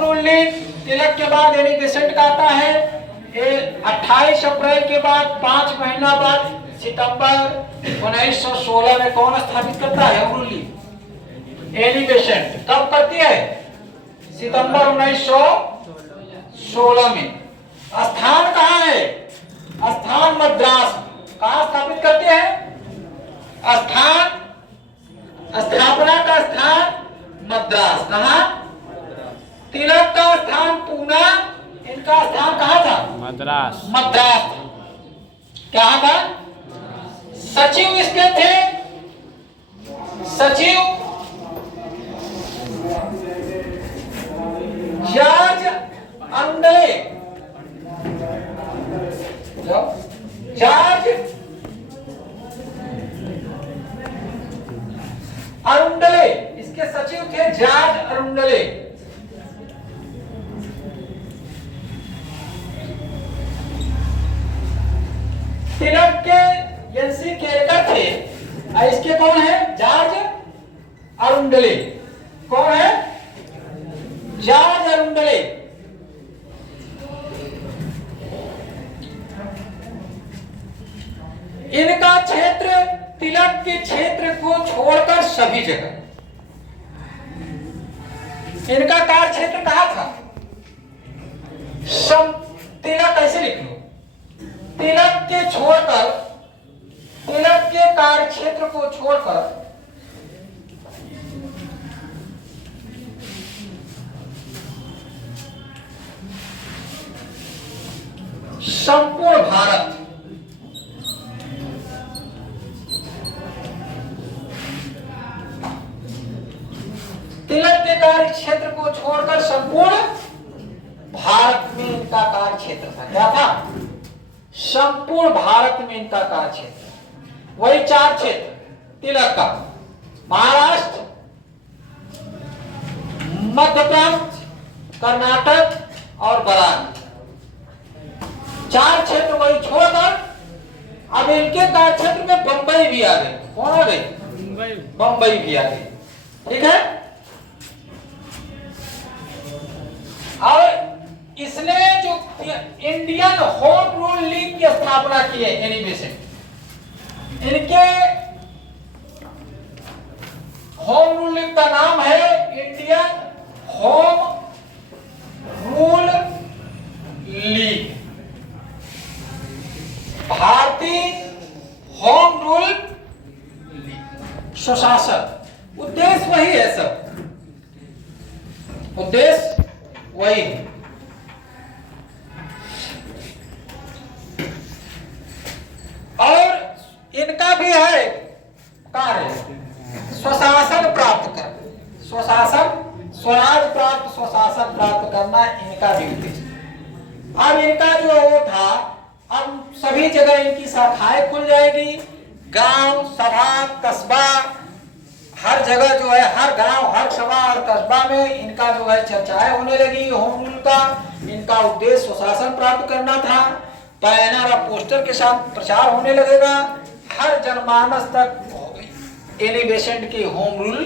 Home rule league तिलक के बाद Annie Besant का आता है। 28 अप्रैल के बाद 5 महीना बाद सितंबर 1916 में कौन स्थापित करता है home rule league? Annie Besant. कब करती है? सितंबर 1916 में। स्थान कहाँ है? स्थान मद्रास। कहाँ स्थापित करते हैं? स्थापना का स्थान मद्रास। कहाँ? तिलक का स्थान पूना, इनका स्थान कहाँ था? मद्रास। मद्रास। क्या था? सचिव इसके थे, सचिव जॉर्ज अरुंडले। जॉर्ज अरुंडले इसके सचिव थे, जॉर्ज अरुंडले। तिलक के एनसी केरकर थे, इसके कौन है? जॉर्ज अरुंडले। कौन है? जॉर्ज अरुंडले। इनका क्षेत्र तिलक के क्षेत्र को छोड़कर सभी जगह, इनका कार्य क्षेत्र कहां था? तिलक ऐसे लिख लो, तिलक के छोड़कर, तिलक के कार्य क्षेत्र को छोड़कर संपूर्ण भारत, तिलक के कार्य क्षेत्र को छोड़कर संपूर्ण भारत में इनका कार्य क्षेत्र था। क्या था? संपूर्ण भारत में इनका कार्य क्षेत्र। वही 4 क्षेत्र तिलक का: महाराष्ट्र, मध्य प्रांत, कर्नाटक और बराक। 4 क्षेत्र वही छोड़कर अब इनके कार्य क्षेत्र में बंबई भी आ गई। कौन आ गई? बंबई भी आ गई। ठीक है। और इसने जो इंडियन होम रूल लीग की स्थापना की है एनी बेसेंट, इनके होम रूल लीग का नाम है इंडियन होम रूल लीग। भारतीय होम रूल सुशासन। उद्देश्य वही है, सब उद्देश्य वही है। और इनका भी है कार्य स्वशासन प्राप्त कर, स्वशासन, स्वराज प्राप्त, स्वशासन प्राप्त करना इनका भी उद्देश्य। अब इनका जो वो था, अब सभी जगह इनकी शाखाएं खुल जाएगी। गांव, सभा, कस्बा, हर जगह जो है, हर गांव, हर सभा और कस्बा में इनका जो है चर्चाएं होने लगी होम रूल का। इनका उद्देश्य स्वशासन प्राप्त करना था। बैनर और पोस्टर के साथ प्रचार होने लगेगा। हर जनमानस तक एनी बेसेंट की होम रूल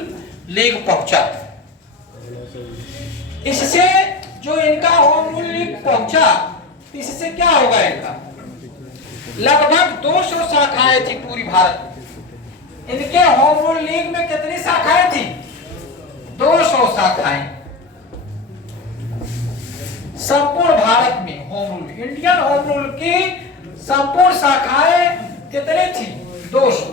लीग पहुंचा। इससे जो इनका होम रूल लीग पहुंचा, इससे क्या होगा? इनका लगभग 200 शाखाएं थी पूरी भारत में। इनके होम रूल लीग में कितनी शाखाएं थी? 200 शाखाएं। संपूर्ण भारत में home rule, Indian home rule की संपूर्ण शाखाएं कितनी थी? 200।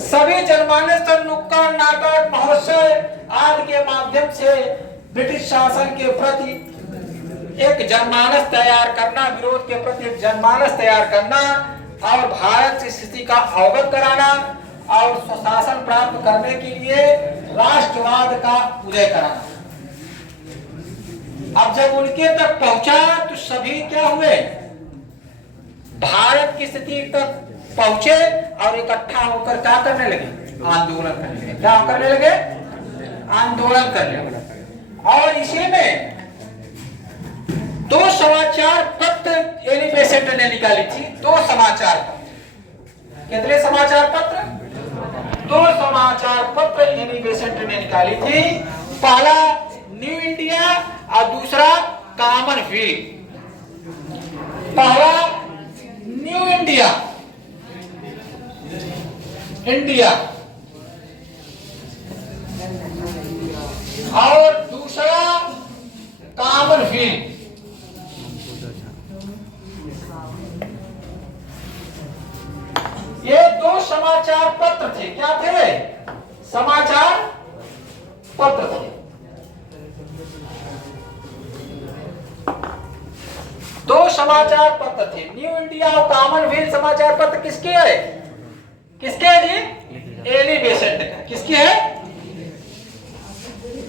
सभी जनमानस तक नुक्कड़ नाटक, महोत्सव आदि के माध्यम से ब्रिटिश शासन के प्रति एक जनमानस तैयार करना, विरोध के प्रति एक जनमानस तैयार करना और भारत की स्थिति का अवगत कराना और स्वशासन प्राप्त करने के लिए राष्ट्रवाद का उदय कराना। अब जब उनके तक पहुंचा तो सभी क्या हुए? भारत की स्थिति तक पहुंचे और इकट्ठा होकर क्या करने लगे? आंदोलन करने लगे। क्या करने लगे? आंदोलन करने लगे। और इसी में 2 समाचार पत्र एनी बेसेंट ने निकाली थी। 2 समाचार पत्र। कितने समाचार पत्र? 2 समाचार पत्र एनी बेसेंट ने निकाली थी। पहला और दूसरा कॉमनवेल्थ। पहला न्यू इंडिया, इंडिया, और दूसरा कॉमनवेल्थ। ये दो समाचार पत्र थे। क्या थे? समाचार पत्र थे। दो समाचार पत्र थे, न्यू इंडिया और कॉमनवेल्थ समाचार पत्र किसके है? किसके है जी? एनी बेसेंट का। किसके है?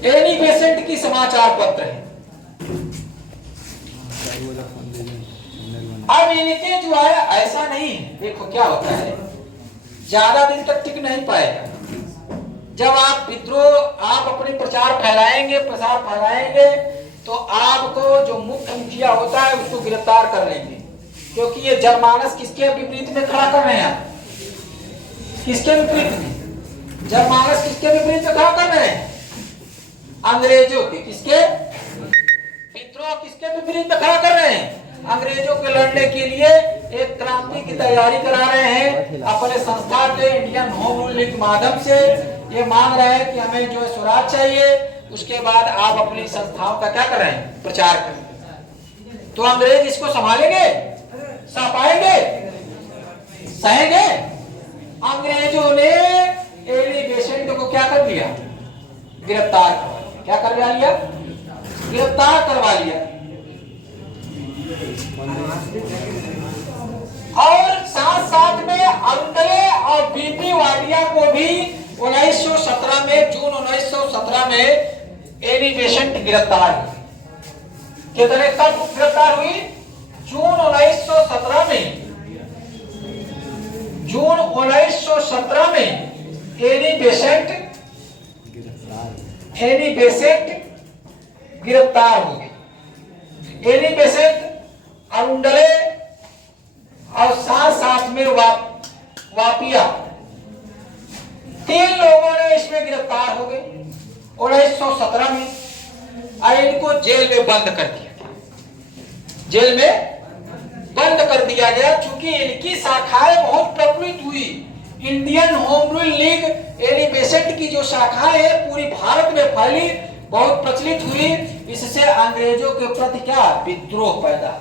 एनी बेसेंट की समाचार पत्र है। अब इनके जो है ऐसा नहीं है, देखो क्या होता है, ज्यादा दिन तक टिक नहीं पाएगा। जब आप विद्रोह, आप अपने प्रचार फैलाएंगे, प्रसार फैलाएंगे, तो आपको जो मुख्य मुखिया होता है उसको गिरफ्तार कर लेंगे, क्योंकि ये जनमानस किसके विपरीत में खड़ा कर रहे हैं? किसके विपरीत में? जनमानस किसके विपरीत में खड़ा कर रहे हैं? अंग्रेजों के। किसके? विद्रोह किसके विपरीत में खड़ा कर रहे हैं? अंग्रेजों के लड़ने के लिए एक क्रांति की तैयारी करा रहे हैं। अपने संस्था के इंडियन होम रूल लीग के माध्यम से ये मांग रहे हैं कि हमें जो है स्वराज चाहिए। उसके बाद आप अपनी संस्थाओं का क्या कर रहे हैं? प्रचार करें। तो अंग्रेज इसको संभालेंगे? सह पाएंगे? सहेंगे? अंग्रेजों ने एनी बेसेंट को क्या कर दिया? गिरफ्तार करवा लिया। क्या करवा लिया? गिरफ्तार करवा लिया। और साथ साथ में अरुंडले और बीपी वाडिया को भी 1917 में, जून 1917 में एनी बेसेंट गिरफ्तार हुई। कितने कब गिरफ्तार हुई? जून 1917 में। जून 1917 में एनी बेसेंट गिरफ्तार हो गई। एनी बेसेंट, अरुंडले और साथ साथ में वापिया, तीन लोगों ने इसमें गिरफ्तार हो गए 1917 में। और इनको जेल में बंद कर दिया गया। जेल में बंद कर दिया गया क्योंकि इनकी शाखाएं बहुत प्रचलित हुई। Indian home rule league Annie Besant की जो शाखाएं है पूरी भारत में फैली, बहुत प्रचलित हुई। इससे अंग्रेजों के प्रति क्या? विद्रोह पैदा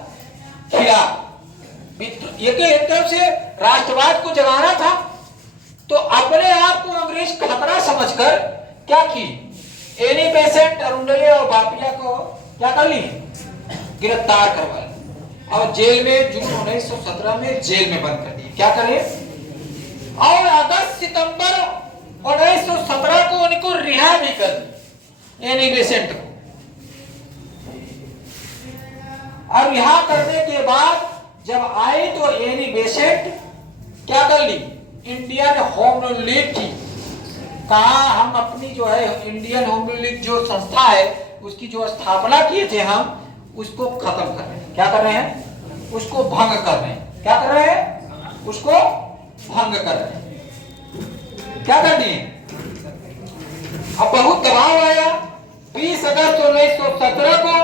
किया। एक तरफ से राष्ट्रवाद को जगाना था, तो अपने आप को अंग्रेज खतरा समझकर क्या की? एनी बेसेंट, अरुंडले और वापिया को क्या कर ली? गिरफ्तार करवा लिया और जेल में जून 1917 में जेल में बंद कर दिए। क्या करे? और अगस्त सितंबर 1917 को उनको रिहा भी कर दिया, एनी बेसेंट को। और रिहा करने के बाद जब आई तो एनी बेसेंट क्या कर ली? इंडियन होम रूल लीग की। कहा हम अपनी जो है इंडियन होम रूल लीग जो संस्था है उसकी जो स्थापना किए थे हम उसको खत्म कर रहे हैं। क्या कर रहे हैं? उसको भंग कर रहे हैं। क्या कर रहे हैं? उसको भंग कर रहे हैं। क्या कर दिए? अब बहुत दबाव आया। 20 अगस्त 1917 को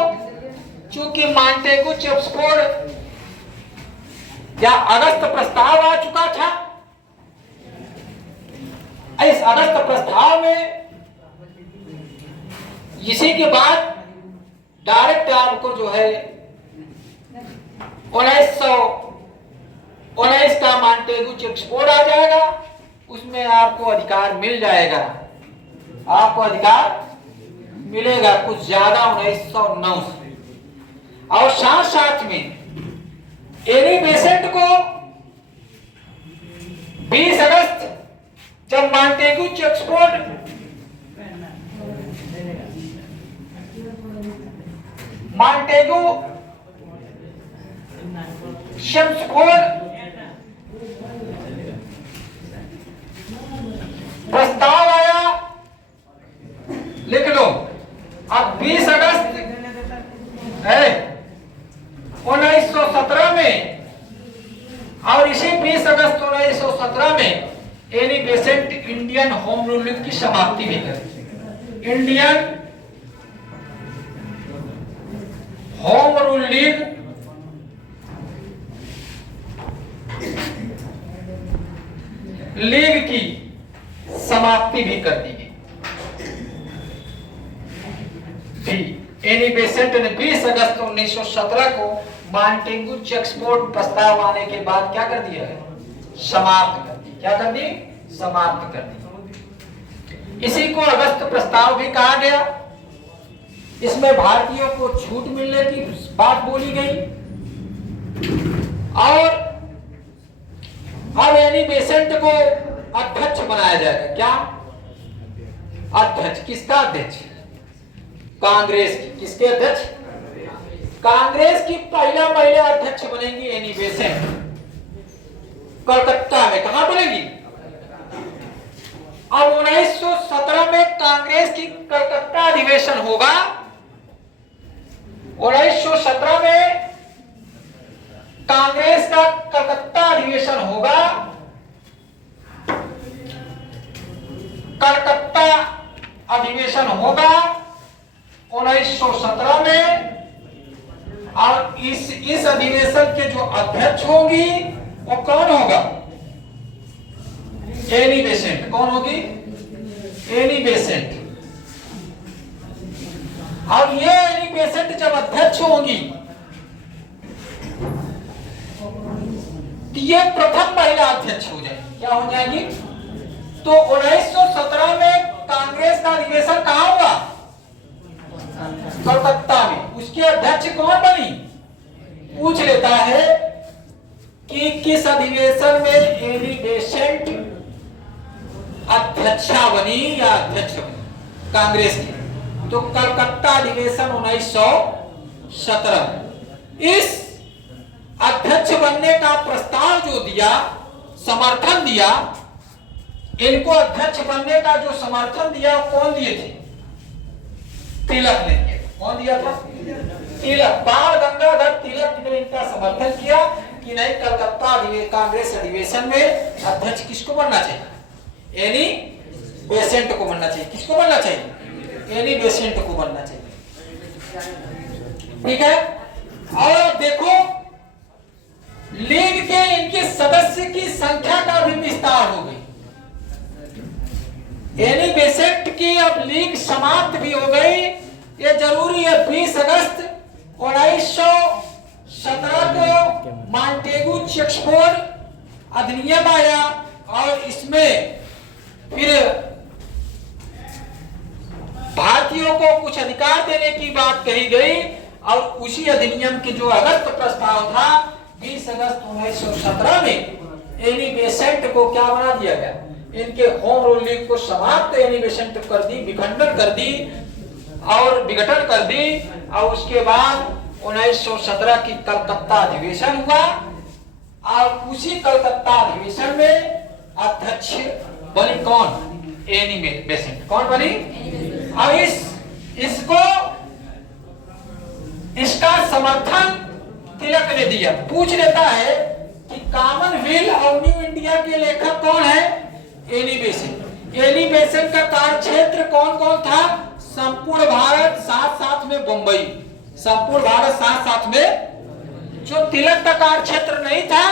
चूंकि मॉन्टेगू चेम्सफोर्ड या अगस्त प्रस्ताव आ चुका था, इस अगस्त प्रस्ताव में इसी के बाद डायरेक्ट आपको जो है 1919 का मॉन्टेगू चेम्सफोर्ड आ जाएगा। उसमें आपको अधिकार मिल जाएगा, आपको अधिकार मिलेगा कुछ ज्यादा 1909 से। और साथ साथ में एनी बेसेंट को 20 अगस्त जब मॉन्टेगू चेम्सफोर्ड प्रस्ताव आया, लिख लो। अब 20 अगस्त है 1917 में, और इसी 20 अगस्त 1917 में Annie Besant Indian home rule league की समाप्ति भी कर। इंडियन रूल लीग की समाप्ति भी कर दी गई थी। एनी बेसेंट ने 20 अगस्त 1917 को मॉन्टेगू चेक्सपोर्ट प्रस्ताव आने के बाद क्या कर दिया है? समाप्त कर दी। क्या कर दी? समाप्त कर दी। इसी को अगस्त प्रस्ताव भी कहा गया। इसमें भारतीयों को छूट मिलने की बात बोली गई और अब एनी बेसेंट को अध्यक्ष बनाया जाएगा। क्या अध्यक्ष? किसका अध्यक्ष? कांग्रेस की। किसके अध्यक्ष? कांग्रेस की पहला महिला अध्यक्ष बनेंगी एनी बेसेंट। कलकत्ता में। कहां बनेगी? अब 1917 में कांग्रेस की कलकत्ता अधिवेशन होगा। 1917 में कांग्रेस का कलकत्ता अधिवेशन होगा। कलकत्ता अधिवेशन होगा 1917 में और इस अधिवेशन के जो अध्यक्ष होंगी वो कौन होगा? Annie Besant. कौन होगी? Annie Besant. और ये एनी बेसेंट जब अध्यक्ष होंगी तो ये प्रथम महिला अध्यक्ष हो जाएगी। क्या हो जाएगी? तो 1917 में कांग्रेस का अधिवेशन कहां हुआ? कलकत्ता में। उसके अध्यक्ष कौन बनी? पूछ लेता है कि किस अधिवेशन में एनी बेसेंट अध्यक्षा बनी या अध्यक्ष बनी कांग्रेस की? तो कलकत्ता अधिवेशन 1917। इस अध्यक्ष बनने का प्रस्ताव जो दिया, समर्थन दिया, इनको अध्यक्ष बनने का जो समर्थन दिया वो कौन दिए थे? तिलक ने दिया। कौन दिया था? तिलक। बाल गंगाधर तिलक ने इनका समर्थन किया कि नहीं, कलकत्ता कांग्रेस अधिवेशन में अध्यक्ष किसको बनना चाहिए? एनी बेसेंट को बनना चाहिए। किसको बनना चाहिए? एनी बेसेंट को बनना चाहिए। ठीक है। और देखो लीग के इनके सदस्य की संख्या का भी विस्तार हो गई। एनी बेसेंट की अब लीग समाप्त भी हो गई। ये जरूरी है। 20 अगस्त 1917 को मॉन्टेगू चेक्सपोर्ट अधिनियम आया और इसमें फिर भारतीयों को कुछ अधिकार देने की बात कही गई और उसी अधिनियम के जो अगस्त प्रस्ताव था 20 अगस्त 1917 में एनी बेसेंट को क्या बना दिया गया? इनके होम रूल लीग को समाप्त एनी बेसेंट कर दी, विखंडन कर दी और विघटन कर दी। और उसके बाद 1917 की कलकत्ता अधिवेशन हुआ और उसी कलकत्ता अधिवेशन में अध्यक्ष बनी कौन? Annie Besant. कौन बनी? और इसका समर्थन तिलक ने दिया। पूछ लेता है कि कॉमनवेल्थ और न्यू इंडिया के लेखक कौन है? Annie Besant. एनी बेसेंट का कार्यक्षेत्र कौन कौन था? संपूर्ण भारत साथ साथ में बंबई। संपूर्ण भारत साथ साथ में। जो तिलक का कार्यक्षेत्र नहीं था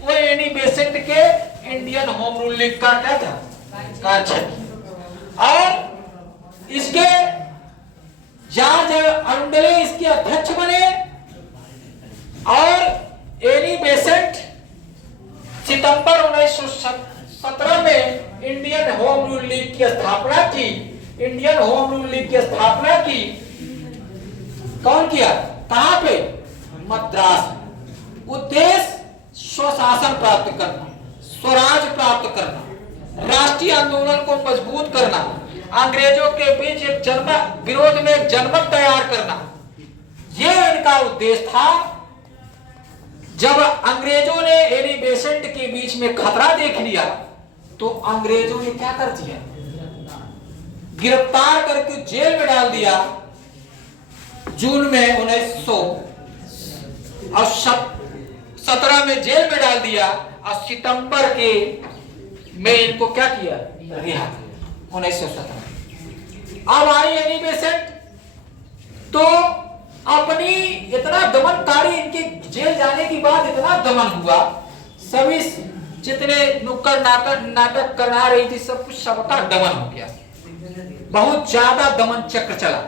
वो एनी बेसेंट के इंडियन होम रूल लीग का क्या था? कार्यक्षेत्र। और इसके जॉर्ज अरुंडले इसके अध्यक्ष बने और एनी बेसेंट सितंबर 1917 में इंडियन होम रूल लीग की स्थापना की। इंडियन होम रूल लीग की स्थापना की कौन किया? कहां पे? मद्रास। उद्देश्य स्वशासन प्राप्त करना, स्वराज प्राप्त करना, राष्ट्रीय आंदोलन को मजबूत करना, अंग्रेजों के बीच एक विरोध में एक जनमत तैयार करना, यह इनका उद्देश्य था। जब अंग्रेजों ने एनी बेसेंट के बीच में खतरा देख लिया तो अंग्रेजों ने क्या कर दिया? गिरफ्तार करके जेल में डाल दिया। जून में 1917 में जेल में डाल दिया और सितंबर के में इनको क्या किया? रिहा। 1917 अब आई एनी बेसेंट तो अपनी इतना दमनकारी, इनके जेल जाने के बाद इतना दमन हुआ, सभी जितने नुक्कड़ नाटक करा रही थी सब कुछ, सबका दमन हो गया। बहुत ज्यादा दमन चक्र चला।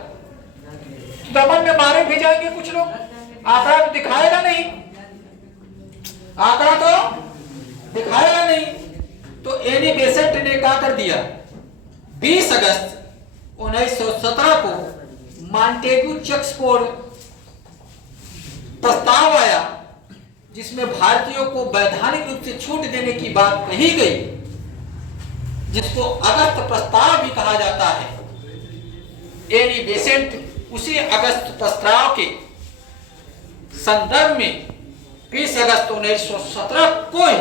दमन में मारे भी जाएंगे कुछ लोग, आंकड़ा तो दिखाएगा नहीं, आंकड़ा तो दिखाएगा नहीं। तो एनी बेसेंट ने क्या कर दिया, 20 अगस्त 1917 को मॉन्टेग्यू चेक्सफोर्ड प्रस्ताव आया, जिसमें भारतीयों को वैधानिक रूप से छूट देने की बात कही गई, जिसको अगस्त प्रस्ताव भी कहा जाता है। एनी बेसेंट उसी अगस्त प्रस्ताव के संदर्भ में 20 अगस्त 1917 को ही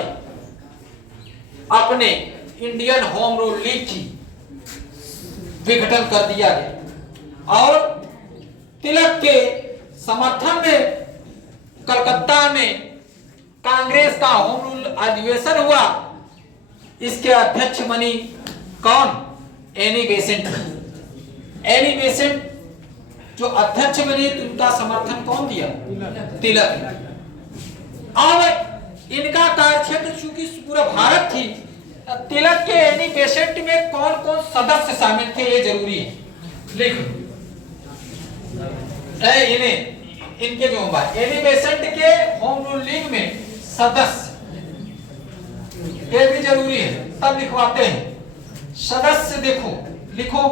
अपने इंडियन होम रूल लीग की विघटन कर दिया गया और तिलक के समर्थन में कलकत्ता में कांग्रेस का होम रूल अधिवेशन हुआ। इसके अध्यक्ष बनी कौन, एनी बेसेंट। एनी बेसेंट जो अध्यक्ष बनी तो उनका समर्थन कौन दिया, तिलक। अब इनका कार्यक्षेत्र चूंकि पूरा भारत थी, तिलक के एनी बेसेंट में कौन कौन सदस्य शामिल थे ये जरूरी है, लिखो। इनके जो एनी बेसेंट के होम रूल लीग में सदस्य, ये भी जरूरी है, तब लिखवाते हैं। सदस्य देखो, लिखो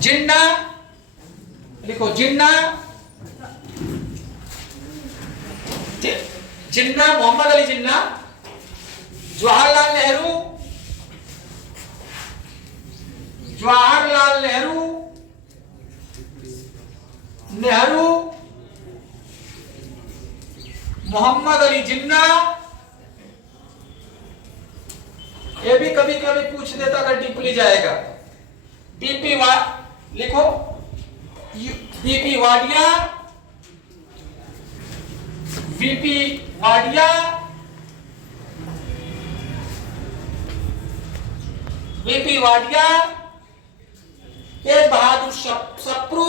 जिन्ना, लिखो जिन्ना, जिन्ना मोहम्मद अली जिन्ना, जवाहरलाल नेहरू, जवाहरलाल नेहरू, नेहरू, मोहम्मद अली जिन्ना। ये भी कभी कभी पूछ देता अगर डीपली जाएगा। बीपी लिखो, BP Wadia, VP Wadia, VP Wadia, Tej Bahadur Sapru,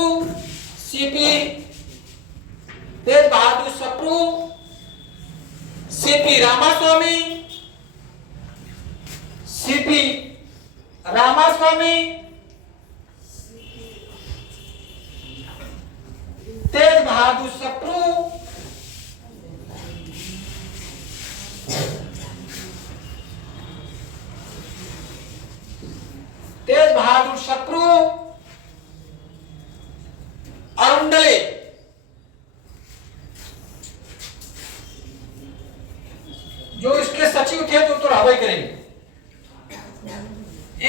CP Tej Bahadur Sapru, CP Ramaswamy, CP Ramaswamy, Tej Bahadur Sapru, Tej Bahadur Sapru, Arundale, जो इसके सचिव थे तो रावई करेंगे।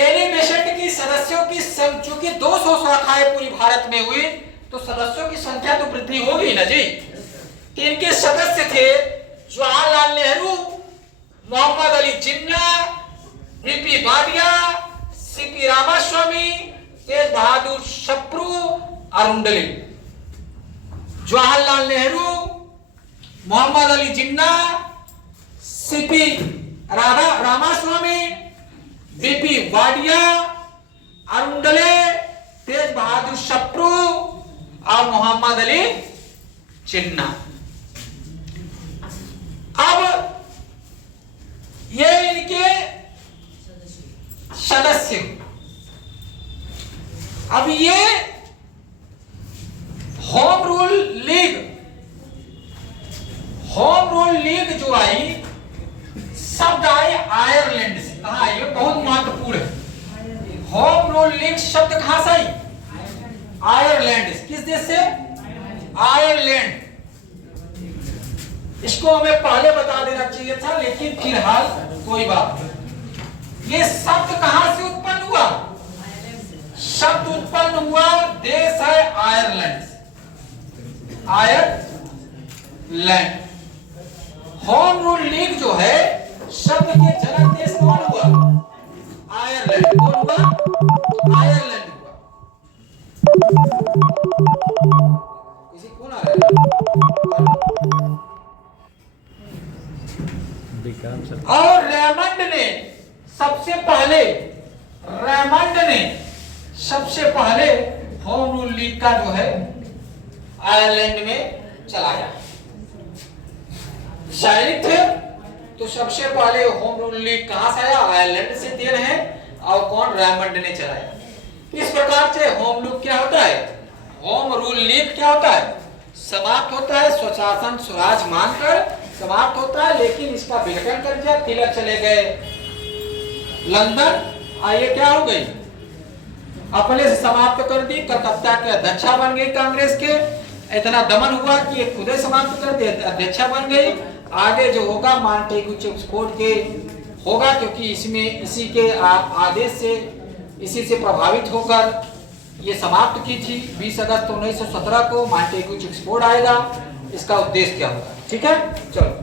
एनी बेसेंट की सदस्यों की चूंकि 200 शाखाएं पूरी भारत में हुई तो सदस्यों की संख्या तो वृद्धि होगी ना जी। इनके सदस्य थे Jawaharlal Nehru, Mohammad Ali Jinnah, VP Wadia, CP Ramaswamy, Tej Bahadur Sapru, अरुंडले। Jawaharlal Nehru, Mohammad Ali Jinnah, CP Ramaswamy, VP Wadia, अरुंडले, तेज बहादुर सप्रू और मोहम्मद अली जिन्ना। अब ये इनके सदस्य। अब ये home rule league, home rule league जो आई, शब्द आए आयरलैंड से। कहा आई, बहुत महत्वपूर्ण है। होम रूल लीग शब्द कहां से आई, आयरलैंड से। किस देश से, आयरलैंड। इसको हमें पहले बता देना चाहिए था, लेकिन फिलहाल कोई बात नहीं। ये शब्द कहां से उत्पन्न हुआ, शब्द उत्पन्न हुआ देश है Ireland, Ireland. Home rule league जो है शब्द के जनक देश कौन हुआ, आयरलैंड। कौन हुआ, आयरलैंड हुआ। किसी कौन आ रहा है। और रेमंड ने सबसे पहले होम रूल लीग का जो है आयरलैंड में चलाया। जाहिर थे तो सबसे पहले होम रूल लीग कहां से आया? आयरलैंड से दे रहे हैं। और कौन? रेमंड ने चलाया। इस प्रकार से होम रूल क्या होता है? होम रूल लीग क्या होता है? समाप्त होता है, स्वशासन स्वराज मानकर समाप्त होता है, लेकिन इसका विघटन कर दिया। तिलक चले गए लंदन, ये क्या हो गई? अपने से समाप्त कर दी। कलकत्ता के अध्यक्षा बन गई कांग्रेस के। इतना दमन हुआ कि ये खुद ही समाप्त कर दे, अध्यक्षा बन गई। आगे जो होगा मॉन्टेग्यू चेम्सफोर्ड के होगा, क्योंकि इसमें इसी के आदेश से, इसी से प्रभावित होकर ये समाप्त की थी। 20 अगस्त 1917 को मॉन्टेग्यू चेम्सफोर्ड आएगा। इसका उद्देश्य क्या होगा? ठीक है, चलो।